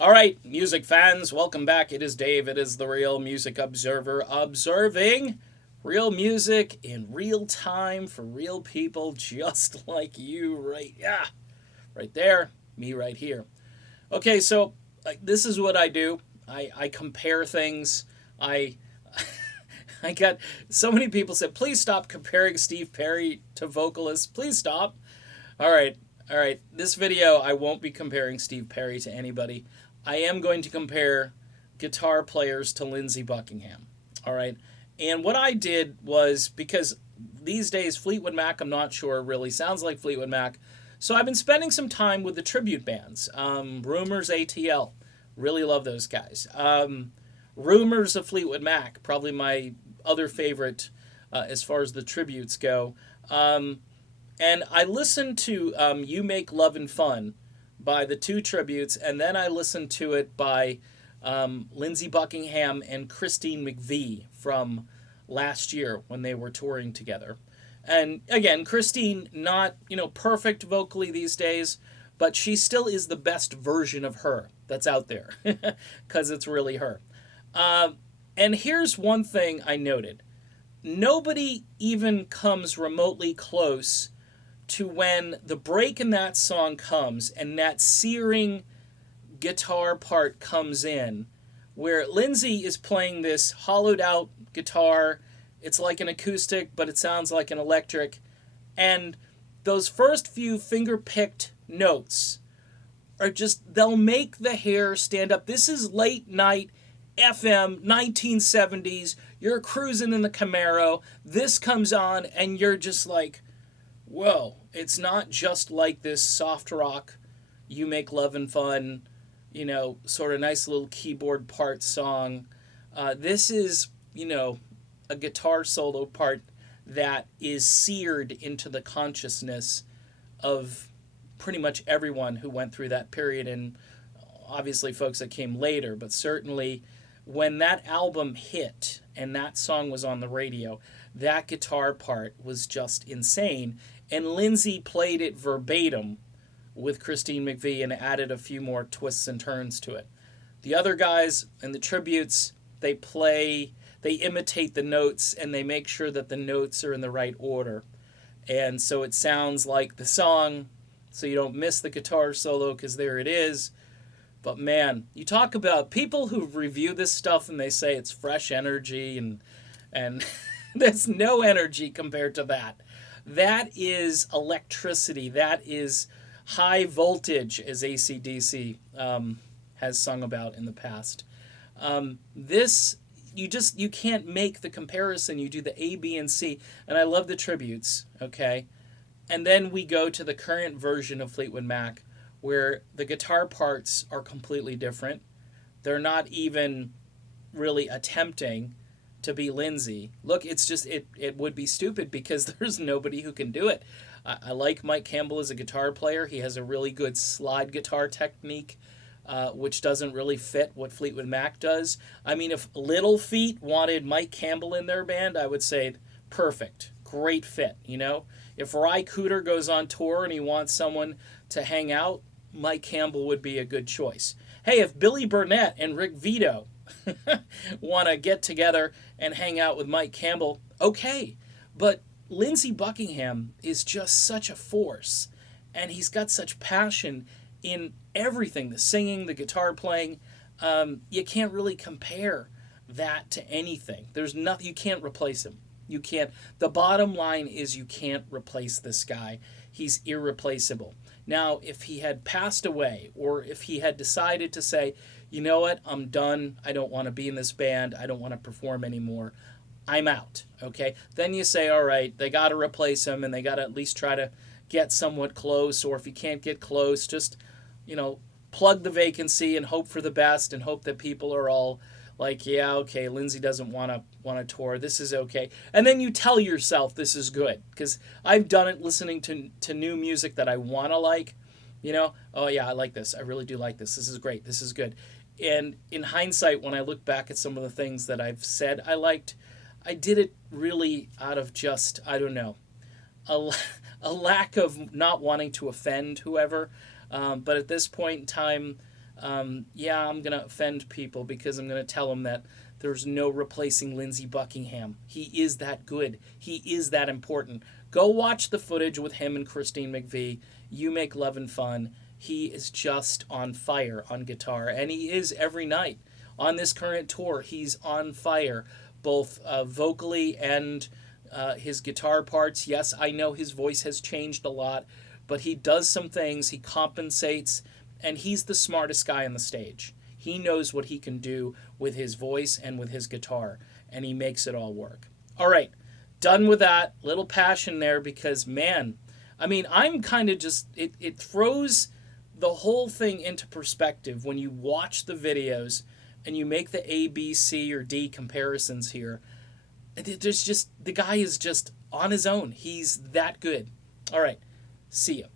All right, music fans, welcome back. It is Dave. It is the Real Music Observer observing real music in real time for real people just like you right right there, me right here. Okay, so this is what I do. I compare things. I I got so many people said, "Please stop comparing Steve Perry to vocalists. Please stop." All right, all right. This video, I won't be comparing Steve Perry to anybody. I am going to compare guitar players to Lindsey Buckingham. All right. And what I did was because these days Fleetwood Mac, I'm not sure, really sounds like Fleetwood Mac. So I've been spending some time with the tribute bands. Rumors ATL. Really love those guys. Rumors of Fleetwood Mac, probably my other favorite as far as the tributes go. And I listened to You Make Love and Fun by the two tributes, and then I listened to it by Lindsey Buckingham and Christine McVie from last year when they were touring together. And again, Christine, not, perfect vocally these days, but she still is the best version of her that's out there because it's really her. Uh, and here's one thing I noted: nobody even comes remotely close to when the break in that song comes and that searing guitar part comes in, where Lindsey is playing this hollowed out guitar. It's like an acoustic, but it sounds like an electric. And those first few finger picked notes are just, they'll make the hair stand up. This is late night FM 1970s. You're cruising in the Camaro. This comes on, and you're just like, whoa, it's not just like this soft rock, You Make Love and Fun, sort of nice little keyboard part song. This is, a guitar solo part that is seared into the consciousness of pretty much everyone who went through that period, and obviously folks that came later, but certainly when that album hit and that song was on the radio, that guitar part was just insane. And Lindsey played it verbatim with Christine McVie and added a few more twists and turns to it. The other guys in the tributes, they imitate the notes and they make sure that the notes are in the right order. And so it sounds like the song, so you don't miss the guitar solo because there it is. But man, you talk about people who review this stuff and they say it's fresh energy and there's no energy compared to that. That is electricity. That is high voltage, as AC/DC has sung about in the past. This you can't make the comparison. You do the A, B, and C, and I love the tributes. Okay, and then we go to the current version of Fleetwood Mac, where the guitar parts are completely different. They're not even really attempting to be Lindsey. Look, it's just it would be stupid because there's nobody who can do it. I like Mike Campbell as a guitar player. He has a really good slide guitar technique, which doesn't really fit what Fleetwood Mac does. I mean, if Little Feat wanted Mike Campbell in their band, I would say perfect, great fit. If Ry Cooder goes on tour and he wants someone to hang out, Mike Campbell would be a good choice. Hey, if Billy Burnett and Rick Vito want to get together and hang out with Mike Campbell, okay. But Lindsey Buckingham is just such a force, and he's got such passion in everything, the singing, the guitar playing. You can't really compare that to anything. There's nothing, you can't replace him. You can't. The bottom line is you can't replace this guy. He's irreplaceable. Now, if he had passed away, or if he had decided to say, you know what, I'm done, I don't want to be in this band, I don't want to perform anymore, I'm out, okay? Then you say, all right, they got to replace him, and they got to at least try to get somewhat close, or if you can't get close, just, plug the vacancy and hope for the best and hope that people are all like, yeah, okay, Lindsey doesn't want to tour, this is okay. And then you tell yourself this is good, because I've done it listening to new music that I want to like, oh yeah, I like this, I really do like this is great, this is good. And in hindsight, when I look back at some of the things that I've said I liked, I did it really out of just, I don't know, a, a lack of not wanting to offend whoever. But at this point in time, Yeah, I'm going to offend people because I'm going to tell them that there's no replacing Lindsey Buckingham. He is that good. He is that important. Go watch the footage with him and Christine McVie. You make love and fun. He is just on fire on guitar, and he is every night. On this current tour, he's on fire, both vocally and his guitar parts. Yes, I know his voice has changed a lot, but he does some things, he compensates, and he's the smartest guy on the stage. He knows what he can do with his voice and with his guitar, and he makes it all work. All right, done with that. Little passion there because, man, I mean, I'm kind of just, it throws the whole thing into perspective when you watch the videos and you make the A, B, C, or D comparisons here. There's just, the guy is just on his own. He's that good. All right, see you.